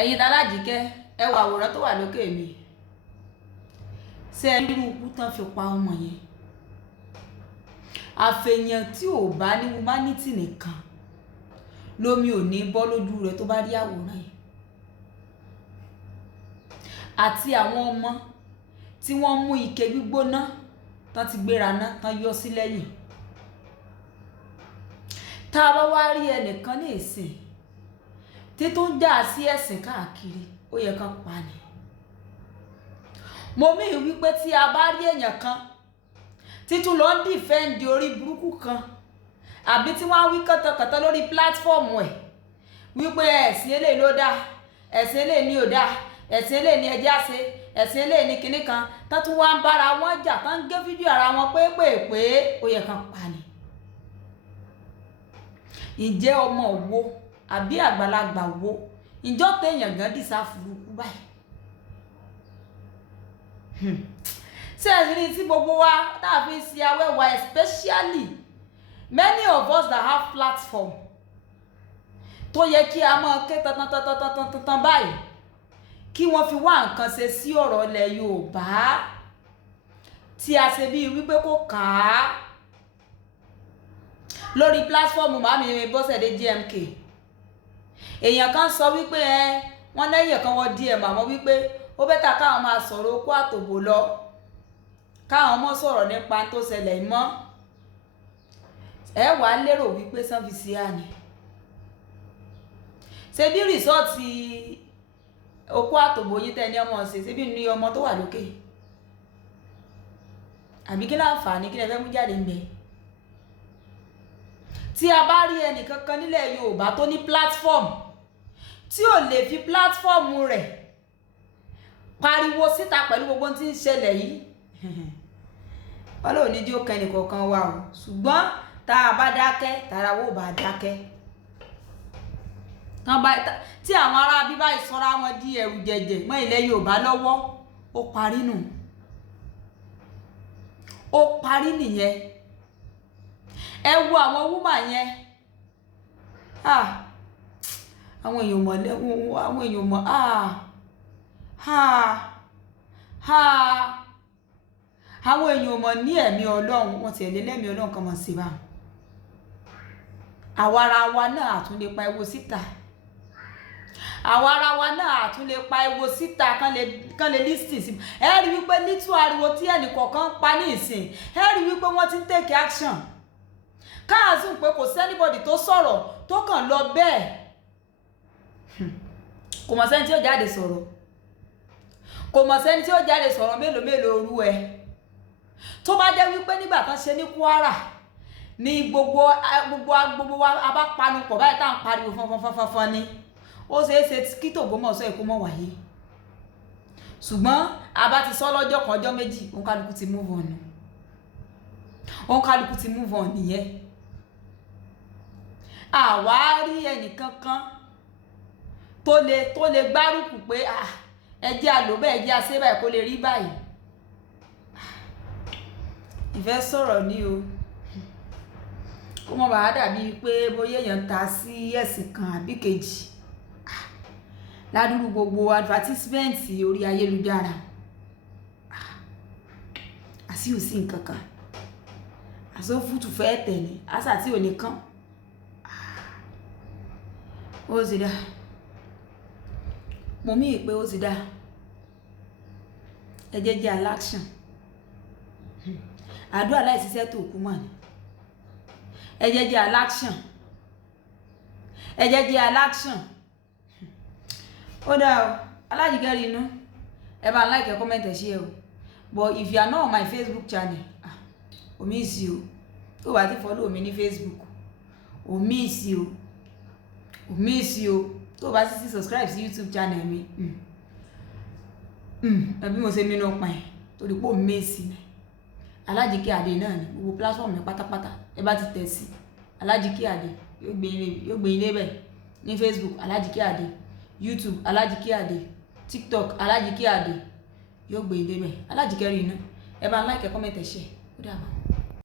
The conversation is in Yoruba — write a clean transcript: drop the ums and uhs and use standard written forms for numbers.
ẹ̀yin tAlájíkẹ́ ẹ wo àwòrán tó wà lókè mi ṣé ẹ rí ikú tán fi pa ọmọ yẹn àfẹ̀yàn tí ò bá ní humanity nìkan lómi ò ní bọ́ lójú rẹ̀ tó bá rí àwòrán yìí àti àwọn ọmọ tí wọ́n mú ike gbígbóná tán ti gbéra ná tán yọ sí lẹ́yìn tá a bá wá rí ẹnìkan ní ìsìn tí tó ń dá sí ẹ̀sìn káàkiri ó yẹ kán pa ni mo mí wípé tí a bá rí èèyàn kan títún lọ ń dìfẹ́ǹdì orí burúkú kan àbí tí wọ́n á wí kọ́tọ̀kọ́tọ̀ lórí pílátífọ́ọ̀mù ẹ̀ wípé ẹ̀sìn eléyìí ló dáa ẹ̀sìn eléyìí ni ò dáa ẹ̀sìn eléyìí ni ẹjẹ́ àṣẹ ẹ̀sìn eléyìí ni kinní kan tán tún wá ń bára wọn jà tán ń gé fídíò ara wọn pé ó yẹ kán pa ni. Ǹjẹ́ ọmọ wo àbí àgbàlagbà wo ìjọ téèyàn gan dìsá fúrukú báyìí ṣé ẹ̀sìn ní tí gbogbo wa tá a fi ṣe awẹ́wà especially many of us that have platform tó yẹ kí a máa ké tantantantantantan báyìí kí wọ́n fi wá nǹkan ṣe sí ọ̀rọ̀ ilẹ̀ Yorùbá tí a ṣe bíi wípé kò kà á lórí platform màmí Bọ́sẹ̀dé GMK èèyàn kan sọ wípé wọ́n lẹ́yìn kan wọ́n DM àmọ́ wípé ó bẹ́tà káwọn máa sọ̀rọ̀ okó àtòbò lọ káwọn mọ́ sọ̀rọ̀ nípa tó ṣẹlẹ̀ mọ́ ẹ wà á lérò wípé sanfisi àní ṣe bí rìsọ́ọ̀tì okó àtòbò yín tẹ́ ní ọmọ ṣe ṣe bí ní ọmọ tó wà lókè àbí kí láǹfààní kí lẹ fẹ́ mú jáde ń bẹ tí a bá rí ẹnìkankan nílẹ̀ Yorùbá tó ní platform tí ò lè fi platform rẹ̀ pariwo síta pẹ̀lú gbogbo tí ń ṣẹlẹ̀ yìí ọlọ́run ní jí ó kẹ́ ẹnìkọ̀ọ̀kan wa o ṣùgbọ́n tá a bá dákẹ́ tàràwọ̀ bá dákẹ́ tí àwọn ará bíbá ìsọ́ra wọn di ẹrù jẹjẹ mọ́ ilẹ̀ Yorùbá lọ́wọ́ ó parí nù ó parí nìyẹn ẹ wo àwọn wúmà yẹn àwọn èèyàn mọ̀ àwọn èèyàn mọ̀ àwọn èèyàn mọ̀ ní ẹ̀mí Ọlọ́run wọ́n ti ẹ̀lẹ́ lẹ́mí Ọlọ́run kan mọ̀ sí bá àwa ara wa náà àtún lè pa ewo síta àwa ara wa náà àtún lè pa ewo síta kán lè lísìn sí ẹ rí wípé nítú ariwo tí ẹnìkọ̀ọ̀kan pa ní ìsìn ẹ rí wípé wọ́n ti ń take action káàzùn pé kò sẹ́nibọ̀dì tó sọ̀rọ̀ tó kàn lọ bẹ́ẹ̀ kò mọ̀ sẹ́ni tí ó jáde sọ̀rọ̀ kò mọ̀ sẹ́ni tí ó jáde sọ̀rọ̀ mélòó orú ẹ tó bá jẹ́ wípé nígbà tán ṣe ní Kwara ní gbogbo wa abápanupọ̀ báyìí tá à ń pariwo fọnfọnfọnfọn ni ó ṣeéṣe kí t'Ògbómọ̀ṣọ́ èkó mọ̀ wáyé ṣùgbọ́n a bá ti sọ lọ́jọ́ kan ọjọ́ méjì òǹkálukú ti move on òǹkálukú ti move on nìyẹn àwa rí ẹnìkankan tó lè gbárùkù pé ẹjẹ́ àlòbẹ́ ẹjẹ́ àṣẹ́bà kó lè rí báyìí ìfẹ́ sọ̀rọ̀ ní o kó mọ̀ bàá dàbí pé bóyá èèyàn ta sí ẹ̀sìn kan àbí kejì ládùúgbò gbogbo advertisement orí ayélujára àti òsì nǹkankan àsófútù fẹ́ tẹ̀lé àṣà tí ò ní kán ó sì dá mo mí pé ó ti dá ẹjẹ́ jẹ́ aláṣàn àdúrà láìsíṣẹ́ tó kú mọ̀ ní ẹjẹ́ jẹ́ aláṣàn ẹjẹ́ jẹ́ aláṣàn ó dá o Alájíkẹ́ rí inú ẹ bá like comment share o but if you are not on my Facebook channel o miss you tó bá ti follow mi ní Facebook o miss you tó bá sì subscribe sí YouTube channel mi ẹbí mo ṣe mínú pa ẹ̀ torí pé ó mẹ́sì ní Alájíkẹ́ Adé náà ní gbogbo platform mi pátápátá ẹ bá ti tẹ̀ sí Alájíkẹ́ Adé yóò gbé ilé bẹ̀ ní Facebook Alájíkẹ́ Adé YouTube Alájíkẹ́ Adé TikTok Alájíkẹ́ Adé yóò gbé ilé bẹ̀ Alájíkẹ́ rí iná ẹ bá like comment share ó dàbọ̀.